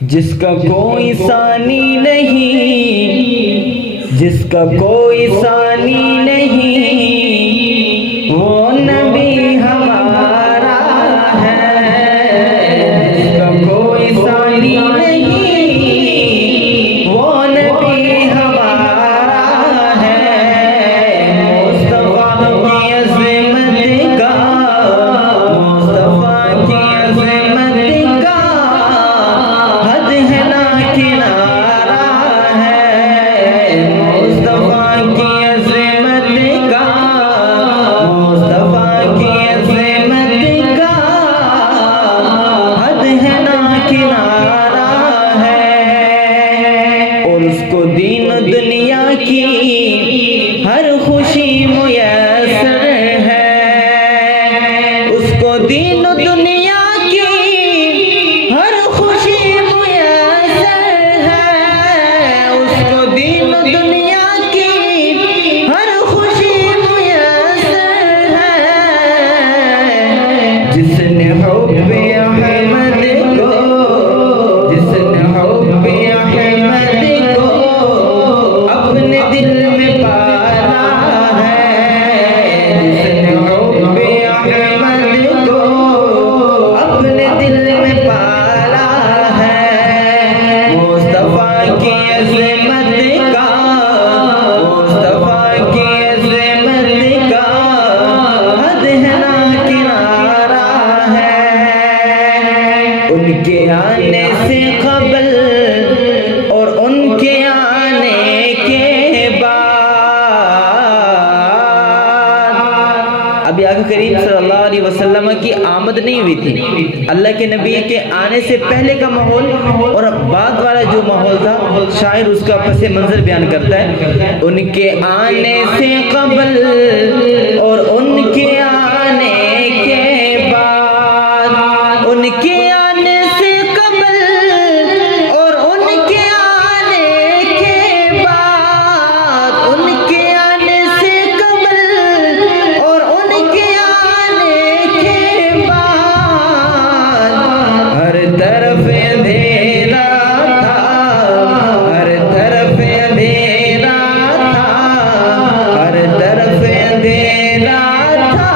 جس کا کوئی ثانی نہیں، جس کا کوئی ثانی نہیں، وہ نبی ہمارا ہے۔ جس کا کوئی ثانی نہیں، وہ نبی ہمارا ہے۔ مصطفیٰ کی عظمت کا، مصطفیٰ کی عظمت کا حد ہے نہ کنارہ ہے۔ مصطفیٰ کی عظمت کا، مصطفیٰ کی عظمت کا حد ہے نہ کنارہ ہے۔ اور اس کو دین و دنیا کی ہر خوشی میسر ہے۔ اس کو دین و دنیا کی ہر خوشی میسر ہے۔ اس کو دین و دنیا کی ہر خوشی میسر ہے۔ جس نے حب احمد کو، جس نے حب احمد کو اپنے دل میں پالا ہے۔ جس نے حب احمد کو اپنے دل میں پالا ہے۔ مصطفیٰ کی عظمت کا، مصطفیٰ کی عظمت کا حد ہے نہ کنارہ ہے۔ ان کے آنے سے قبل اور ان کے آنے کے بعد، ابھی آقا کریم صلی اللہ علیہ وسلم کی آمد نہیں ہوئی تھی۔ اللہ کے نبی کے آنے سے پہلے کا ماحول اور بعد والا جو ماحول تھا، شاعر اس کا پس منظر بیان کرتا ہے۔ ان کے آنے سے قبل اور ان کے آنے کے بعد، ان کے آنے سے قبل اور ان کے آنے کے بعد، ان کے آنے سے قبل اور ان کے آنے کے بعد، ہر طرف اندھیرا تھا، ہر طرف اندھیرا تھا، ہر طرف اندھیرا تھا،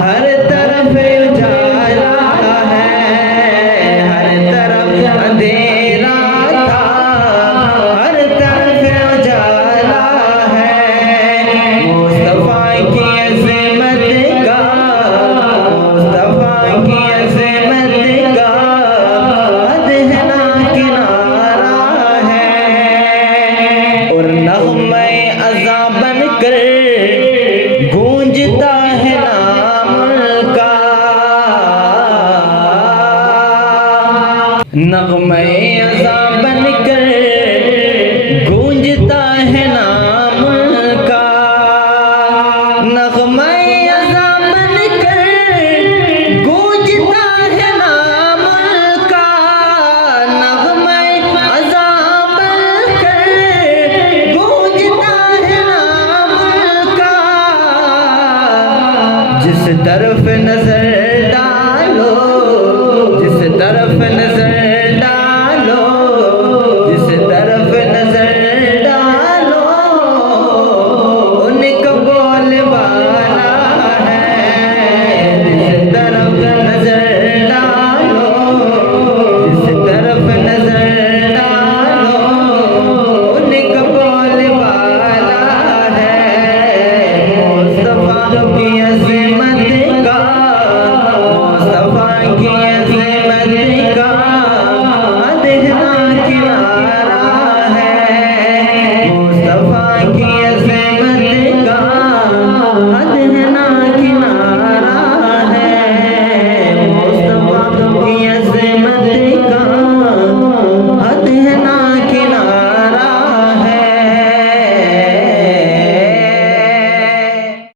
ہر طرف اجالا ہے۔ ہر طرف اندھیرا تھا، ہر طرف اجالا ہے۔ مصطفیٰ کی عظمت کا، مصطفیٰ کی عظمت کا حد ہے نہ کنارہ ہے۔ اور نغمہ ازاں بن کر گونجتا ہے نام کا، نغمہ ازاں بن کر